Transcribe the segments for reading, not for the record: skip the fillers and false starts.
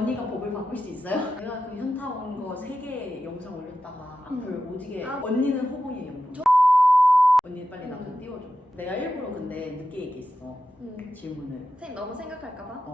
언니가 복을 바꿀 수 있어요? 내가 그 현타 온 거 3개 영상 올렸다가 악플 오지게 언니는 호봉이 영상 언니 빨리 나 좀 띄워줘. 내가 일부러 근데 늦게 얘기했어. 질문을. 선생님 너무 생각할까봐?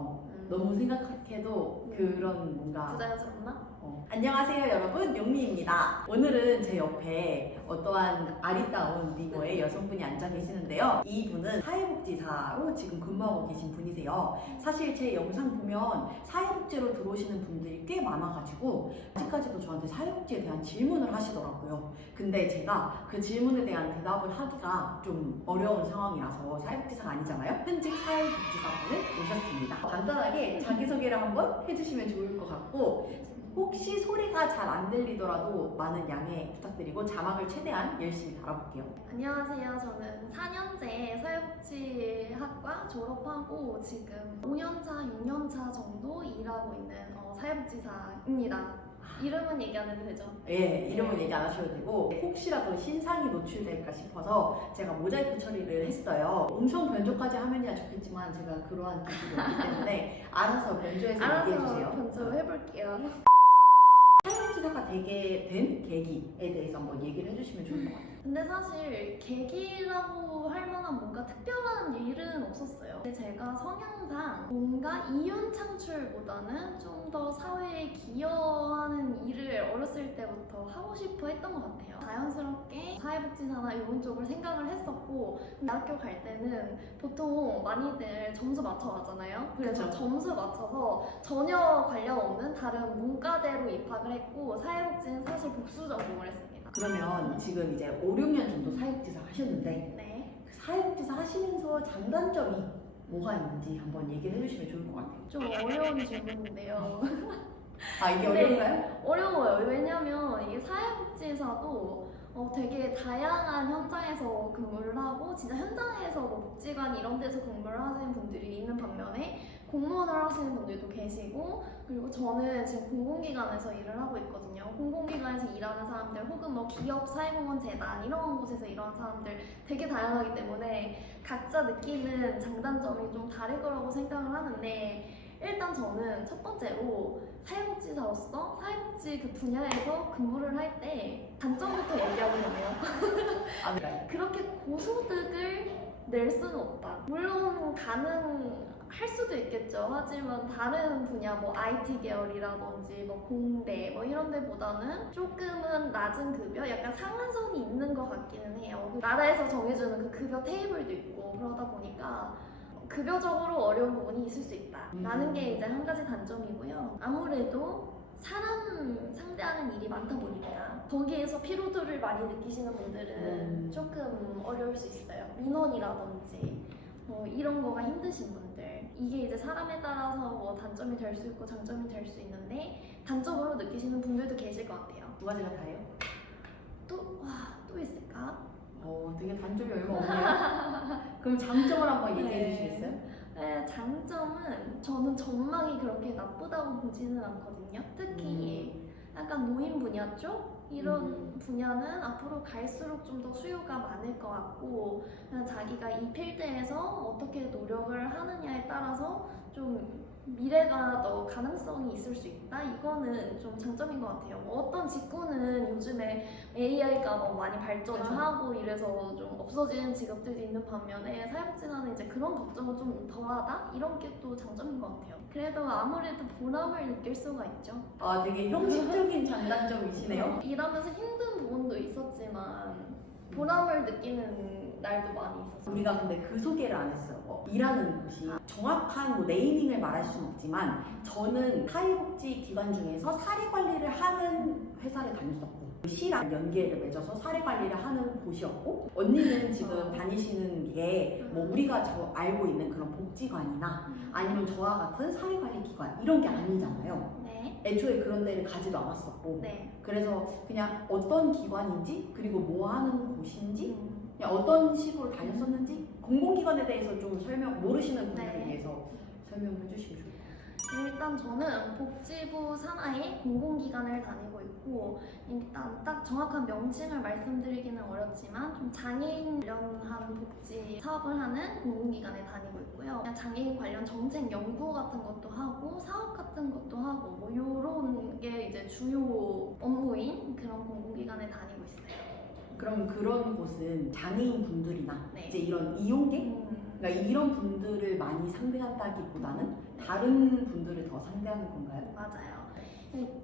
너무 생각해도 그런 뭔가 부자연스럽나? 안녕하세요 여러분, 용미입니다. 오늘은 제 옆에 어떠한 아리따운 미모의 여성분이 앉아 계시는데요. 이분은 사회복지사로 지금 근무하고 계신 분이세요. 사실 제 영상 보면 사회복지로 들어오시는 분들이 꽤 많아가지고 아직까지도 저한테 사회복지에 대한 질문을 하시더라고요. 근데 제가 그 질문에 대한 대답을 하기가 좀 어려운 상황이라서 사회복지사가 아니잖아요. 현직 사회복지사분을 모셨습니다. 간단하게 자기소개를 한번 해주시면 좋을 것 같고, 혹시 소리가 잘 안 들리더라도 많은 양해 부탁드리고 자막을 최대한 열심히 달아볼게요. 안녕하세요. 저는 4년제 사회복지학과 졸업하고 지금 5년차, 6년차 정도 일하고 있는 사회복지사입니다. 이름은 얘기 안 해도 되죠? 예, 이름은 얘기 안 하셔도 되고 혹시라도 신상이 노출될까 싶어서 제가 모자이크 처리를 했어요. 음성 변조까지 하면야 좋겠지만 제가 그러한 기술이 없기 때문에 알아서 변조해서 얘기해주세요. 알아서 변조해볼게요. 사회복지사가 되게 된 계기에 대해서 한번 얘기를 해주시면 좋을 것 같아요. 근데 사실 계기라고 할 만한 뭔가 특별한 일은 없었어요. 근데 제가 성향상 뭔가 이윤 창출보다는 좀 더 사회에 기여하는 일을 어렸을 때부터 하고 싶어 했던 것 같아요. 자연스럽게 사회복지사나 이런 쪽을 생각을 했었고, 대학교 갈 때는 보통 많이들 점수 맞춰 가잖아요. 그래서 그쵸. 점수 맞춰서 전혀 관련 없는 다른 문과대로 입학을 했고, 사회복지는 사실 복수 전공을 했습니다. 그러면 지금 이제 5, 6년 정도 사회복지사 하셨는데 네. 그 사회복지사 하시면서 장단점이 뭐가 있는지 한번 얘기를 해주시면 좋을 것 같아요. 좀 어려운 질문인데요. 아, 이게 네. 어려운가요? 어려워요. 왜냐면 이게 사회복지사도 되게 다양한 현장에서 근무를 하고, 진짜 현장에서 뭐 복지관 이런 데서 근무를 하시는 분들이 있는 반면에 공무원을 하시는 분들도 계시고, 그리고 저는 지금 공공기관에서 일을 하고 있거든요. 공공기관에서 일하는 사람들 혹은 뭐 기업 사회공헌 재단 이런 곳에서 일하는 사람들 되게 다양하기 때문에 각자 느끼는 장단점이 좀 다를 거라고 생각을 하는데, 일단 저는 첫 번째로 사회복지사로서 사회복지 그 분야에서 근무를 할 때 단점부터 얘기하게 되네요. 아, 그래요? 그렇게 고소득을 낼 수는 없다. 물론 가능할 수도 있겠죠. 하지만 다른 분야 뭐 IT 계열이라든지 뭐 공대 뭐 이런 데보다는 조금은 낮은 급여, 약간 상한선이 있는 것 같기는 해요. 나라에서 정해주는 그 급여 테이블도 있고 그러다 보니까 급여적으로 어려운 부분이 있을 수 있다라는 게 이제 한 가지 단점이고요. 아무래도 사람 상대하는 일이 많다 보니까 거기에서 피로도를 많이 느끼시는 분들은 조금 어려울 수 있어요. 민원이라든지 뭐 이런 거가 힘드신 분들, 이게 이제 사람에 따라서 뭐 단점이 될 수 있고 장점이 될 수 있는데 단점으로 느끼시는 분들도 계실 것 같아요. 두 가지가 다예요? 또 있을까? 되게 단점이 얼마 없네요. 그럼 장점을 한번 얘기해 주시겠어요? 네, 장점은 저는 전망이 그렇게 나쁘다고 보지는 않거든요. 특히 약간 노인 분야 쪽? 이런 분야는 앞으로 갈수록 좀 더 수요가 많을 것 같고, 그냥 자기가 이 필드에서 어떻게 노력을 하느냐에 따라서 좀 미래가 더 가능성이 있을 수 있다? 이거는 좀 장점인 것 같아요. 뭐 어떤 직군은 요즘에 AI가 너무 많이 발전을 그쵸. 하고 이래서 좀 없어지는 직업들도 있는 반면에 사회복지사는 이제 그런 걱정은 좀 덜하다? 이런 게 또 장점인 것 같아요. 그래도 아무래도 보람을 느낄 수가 있죠. 아, 되게 형식적인 장단점이시네요. 일하면서 힘든 부분도 있었지만 보람을 느끼는 날도 많이 있었어요. 우리가 근데 그 소개를 안 했어요. 일하는 곳이 정확한 뭐 네이밍을 말할 수는 없지만 저는 사회복지 기관 중에서 사례 관리를 하는 회사를 다녔었고 시랑 연계를 맺어서 사례 관리를 하는 곳이었고, 언니는 지금 다니시는 게 뭐 우리가 저 알고 있는 그런 복지관이나 아니면 저와 같은 사례 관리 기관 이런 게 아니잖아요. 네. 애초에 그런 데를 가지도 않았었고 네. 그래서 그냥 어떤 기관인지 그리고 뭐 하는 곳인지 그냥 어떤 식으로 다녔었는지 공공기관에 대해서 좀 모르시는 분들을 네. 위해서 설명해 주시면 좋을 것 같아요. 일단 저는 복지부 산하의 공공기관을 다니고 있고, 일단 딱 정확한 명칭을 말씀드리기는 어렵지만 좀 장애인 관련한 복지 사업을 하는 공공기관에 다니고 있고요. 그냥 장애인 관련 정책 연구 같은 것도 하고 사업 같은 것도 하고 이제 주요 업무인 그런 공공기관에 다니고 있어요. 그럼 그런 곳은 장애인 분들이나 네. 이제 이런 이용객? 그러니까 이런 분들을 많이 상대한다기보다는 다른 분들을 더 상대하는 건가요? 맞아요.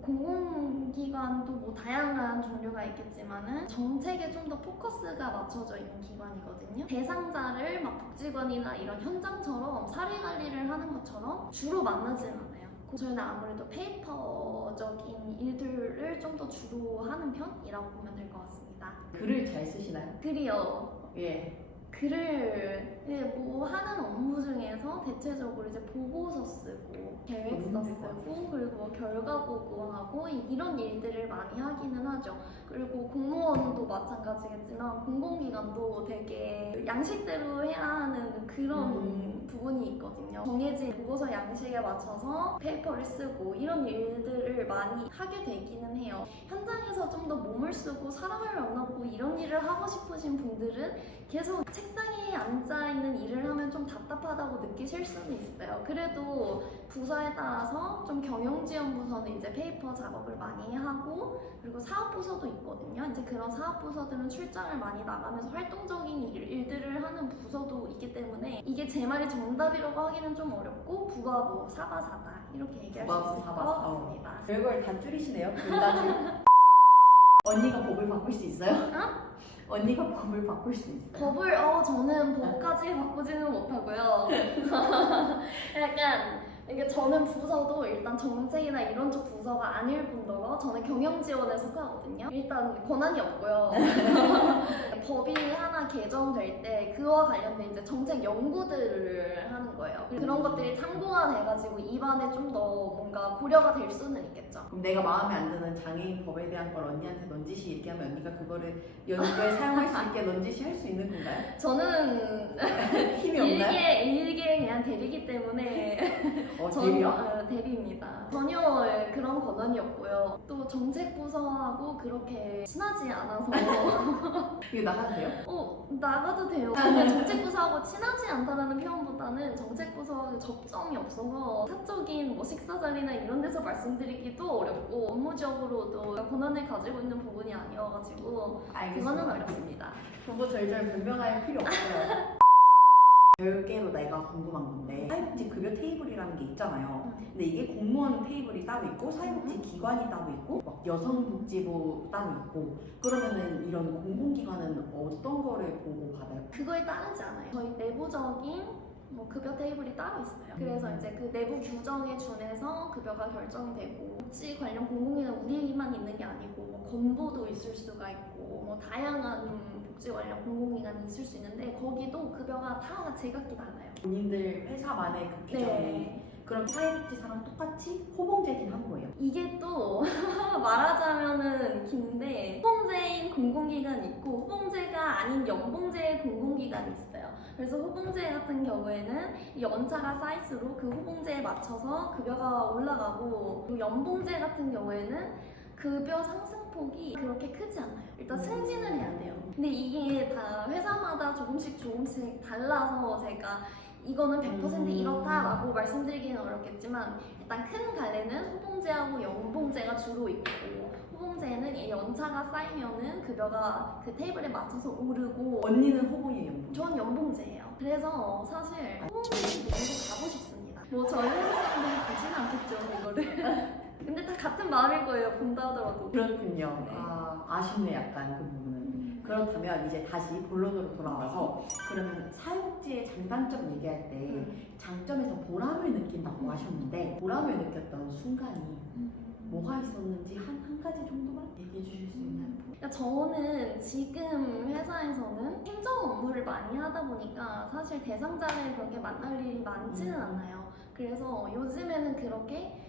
공공기관도 뭐 다양한 종류가 있겠지만은 정책에 좀 더 포커스가 맞춰져 있는 기관이거든요. 대상자를 막 복지관이나 이런 현장처럼 사례 관리를 하는 것처럼 주로 만나지는 않아요. 저희는 아무래도 페이퍼적인 일들을 좀 더 주로 하는 편이라고 보면 될 것 같습니다. 글을 잘 쓰시나요? 글이요. 예. 글을 뭐 하는 업무 중에서 대체적으로 이제 보고서 쓰고 계획서 쓰고 그리고 뭐 결과 보고하고 이런 일들을 많이 하기는 하죠. 그리고 공무원도 마찬가지겠지만 공공기관도 되게 양식대로 해야 하는 그런 부분이 있거든요. 정해진 보고서 양식에 맞춰서 페이퍼를 쓰고 이런 일들을 많이 하게 되기는 해요. 현장에서 좀 더 몸을 쓰고 사람을 만나고 이런 일을 하고 싶으신 분들은 계속 책상에 앉아있는 일을 하면 좀 답답하다고 느끼실 수는 있어요. 그래도 부서에 따라서 좀 경영지원부서는 이제 페이퍼 작업을 많이 하고 그리고 사업부서도 있거든요. 이제 그런 사업부서들은 출장을 많이 나가면서 활동적인 일들을 하는 부서도 있기 때문에 이게 제 말이 정답이라고 하기는 좀 어렵고 부가부, 사바사다 이렇게 얘기할 수 있을 것 같습니다. 별걸 다 줄이시네요. 글까지. 언니가 법을 바꿀 수 있어요? 언니가 법을 바꿀 수 있어요? 법을 저는 법까지 바꾸지는 못하고요. 약간 이게 저는 부서도 일단 정책이나 이런 쪽 부서가 아닐 뿐더러 저는 경영지원에 속하거든요. 일단 권한이 없고요. 법이 하나 개정될 때 그와 관련된 이제 정책 연구들을 하는 거예요. 그런 것들이 참고가 돼가지고 입안에 좀 더 뭔가 고려가 될 수는 있겠죠. 그럼 내가 마음에 안 드는 장애인 법에 대한 걸 언니한테 넌지시 얘기하면 언니가 그거를 연구에 사용할 수 있게 넌지시 할 수 있는 건가요? 저는 힘이 없나요? 일개 그냥 대리기 때문에 대리요? 대리입니다. 전혀 그런 권한이 없고요. 또 정책부서하고 그렇게 친하지 않아서 이거 나가도 돼요? 나가도 돼요. 근데 정책부서하고 친하지 않다라는 표현보다는 정책부서하고 접점이 없어서 사적인 뭐 식사 자리나 이런 데서 말씀드리기도 어렵고 업무적으로도 권한을 가지고 있는 부분이 아니어가지고 그거는 어렵습니다. 그거 절절 변명할 필요 없어요. 별개로 내가 궁금한 건데 사회복지 급여 테이블이라는 게 있잖아요. 근데 이게 공무원 테이블이 따로 있고 사회복지 기관이 따로 있고 막 여성복지부 따로 있고 그러면은 이런 공공기관은 어떤 거를 보고 받아요? 그거에 따르지 않아요. 저희 내부적인 뭐 급여 테이블이 따로 있어요. 그래서 이제 그 내부 규정에 준해서 급여가 결정이 되고 복지 관련 공공기관 우리만 있는 게 아니고 뭐 건보도 있을 수가 있고 뭐 다양한 복지 관련 공공기관이 있을 수 있는데 거기도 급여가 다 제각기 달라요. 본인들 회사만의 그 규정이 네. 그럼 사회복지사랑 똑같이 호봉제긴 한 거예요? 이게 또 말하자면은 긴데 호봉제인 공공기관이 있고 호봉제가 아닌 연봉제 공공기관이 있어요. 그래서 호봉제 같은 경우에는 연차가 쌓일수록 그 호봉제에 맞춰서 급여가 올라가고 그리고 연봉제 같은 경우에는 급여 상승폭이 그렇게 크지 않아요. 일단 승진을 해야 돼요. 근데 이게 다 회사마다 조금씩 달라서 제가 이거는 100% 이렇다라고 말씀드리기는 어렵겠지만 일단 큰 갈래는 호봉제하고 연봉제가 주로 있고 호봉제는 이 연차가 쌓이면은 급여가 그 테이블에 맞춰서 오르고 언니는 호봉이에요, 연봉? 전 연봉제예요. 그래서 사실 호봉제는 모두 가고 싶습니다. 뭐 저희 회사 사람들이 보지는 않겠죠 이거를. 근데 다 같은 마음일 거예요 본다 하더라도. 그렇군요. 네. 아쉽네 약간 그 부분은. 그렇다면 이제 다시 본론으로 돌아와서 그러면 사회복지의 장단점 얘기할 때 장점에서 보람을 느낀다고 하셨는데 보람을 느꼈던 순간이 뭐가 있었는지 한 가지 정도만 얘기해 주실 수 있나요? 그러니까 저는 지금 회사에서는 행정 업무를 많이 하다 보니까 사실 대상자를 그렇게 만날 일이 많지는 않아요. 그래서 요즘에는 그렇게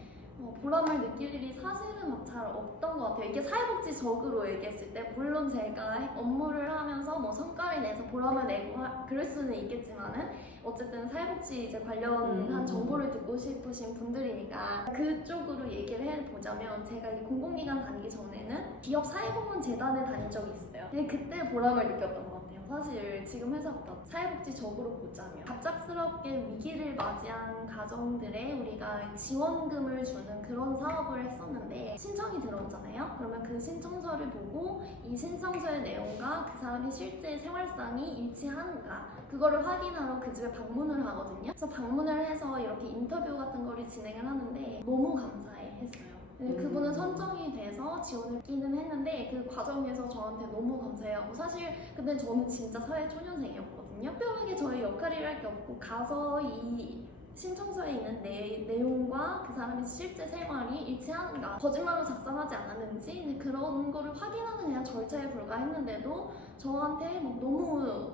보람을 느낄 일이 사실은 막 잘 없던 것 같아요. 이게 사회복지적으로 얘기했을 때 물론 제가 업무를 하면서 뭐 성과를 내서 보람을 내고 그럴 수는 있겠지만은 어쨌든 사회복지 이제 관련한 정보를 듣고 싶으신 분들이니까 그쪽으로 얘기를 해보자면 제가 이 공공기관 다니기 전에는 기업 사회보험재단에 다닌 적이 있어요. 근데 그때 보람을 느꼈던 것 같아요. 사실 지금 회사보다 사회복지적으로 보자면 갑작스럽게 위기를 맞이한 가정들에 우리가 지원금을 주는 그런 사업을 했었는데 신청이 들어오잖아요. 그러면 그 신청서를 보고 이 신청서의 내용과 그 사람이 실제 생활상이 일치하는가 그거를 확인하러 그 집에 방문을 하거든요. 그래서 방문을 해서 이렇게 인터뷰 같은 거를 진행을 하는데 너무 감사해 했어요. 근데 그분은 선정이 돼서 지원을 끼는 했는데 그 과정에서 저한테 너무 감사해하고 사실 근데 저는 진짜 사회초년생이었거든요. 특별하게 저의 역할이랄 게 없고 가서 이 신청서에 있는 내용과 그 사람의 실제 생활이 일치하는가 거짓말로 작성하지 않았는지 그런 거를 확인하는 그냥 절차에 불과했는데도 저한테 막 너무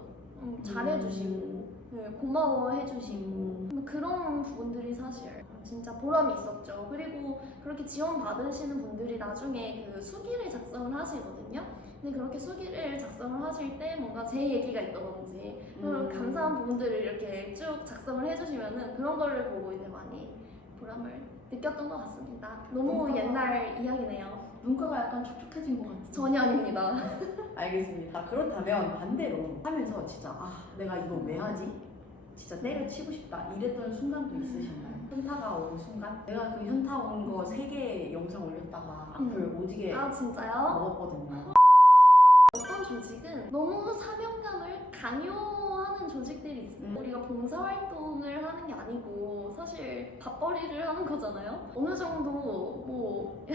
잘해주시고 네, 고마워해주시고 그런 부분들이 사실 진짜 보람이 있었죠. 그리고 그렇게 지원받으시는 분들이 나중에 그 수기를 작성을 하시거든요. 근데 그렇게 수기를 작성을 하실 때 뭔가 제 얘기가 있다든지 그런 감사한 부분들을 이렇게 쭉 작성을 해주시면은 그런 거를 보고 이제 많이 보람을 느꼈던 것 같습니다. 너무 옛날 이야기네요. 문과가 약간 촉촉해진 것 같아요. 전혀 아닙니다. 알겠습니다. 그렇다면 반대로 하면서 진짜 내가 이거 왜 하지? 진짜 때려치고 싶다 이랬던 순간도 있으셨나요? 현타가 오는 순간? 내가 그 현타 온 거 3개 영상 올렸다가 악플 오지게 아 진짜요? 먹었거든요. 어떤 조직은 너무 사명감을 강요하는 조직들이 있어요. 우리가 봉사활동을 하는 게 아니고 사실 밥벌이를 하는 거잖아요. 어느 정도 뭐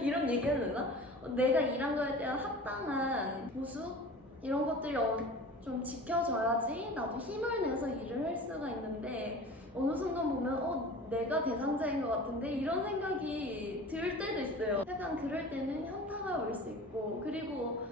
이런 얘기해도 되나? 내가 일한 거에 대한 합당한 보수? 이런 것들이 좀 지켜져야지 나도 힘을 내서 일을 할 수가 있는데 어느 순간 보면 내가 대상자인 것 같은데 이런 생각이 들 때도 있어요. 약간 그럴 때는 현타가 올 수 있고 그리고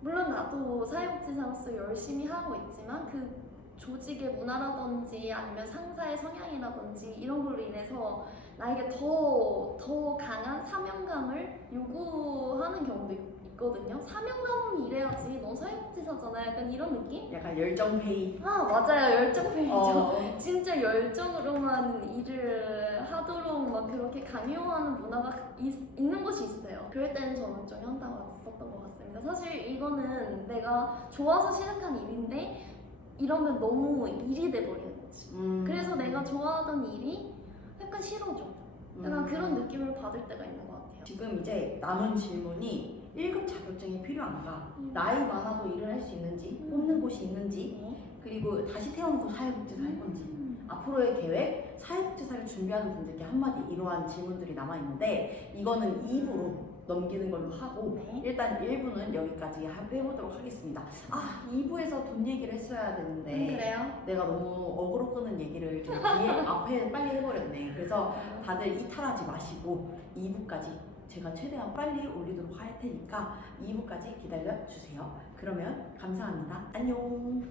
물론 나도 사회복지사로서 열심히 하고 있지만 그 조직의 문화라든지 아니면 상사의 성향이라든지 이런 걸로 인해서 나에게 더 강한 사명감을 요구하는 경우도 있거든요. 사명감은 이래야지 너 사회복지사잖아 약간 이런 느낌? 약간 열정페이. 아 맞아요 열정페이죠. 진짜 열정으로만 일을 하도록 막 그렇게 강요하는 문화가 있는 곳이 있어요. 그럴 때는 저는 좀 현타가 왔었던 것 같습니다. 사실 이거는 내가 좋아서 시작한 일인데 이러면 너무 일이 돼버리는 거지. 그래서 내가 좋아하던 일이 약간 싫어져. 약간 그런 느낌을 받을 때가 있는 것 같아요. 지금 이제 남은 질문이 1급 자격증이 필요한가? 나이 많아도 일을 할 수 있는지, 뽑는 곳이 있는지, 그리고 다시 태어나서 사회복지사 할 건지, 앞으로의 계획, 사회복지사를 준비하는 분들께 한마디 이러한 질문들이 남아있는데 이거는 2부로 넘기는 걸로 하고 일단 1부는 여기까지 해보도록 하겠습니다. 2부에서 돈 얘기를 했어야 되는데 그래요? 내가 너무 어그로 끄는 얘기를 좀 앞에 빨리 해버렸네. 그래서 다들 이탈하지 마시고 2부까지 제가 최대한 빨리 올리도록 할 테니까 2부까지 기다려주세요. 그러면 감사합니다. 안녕.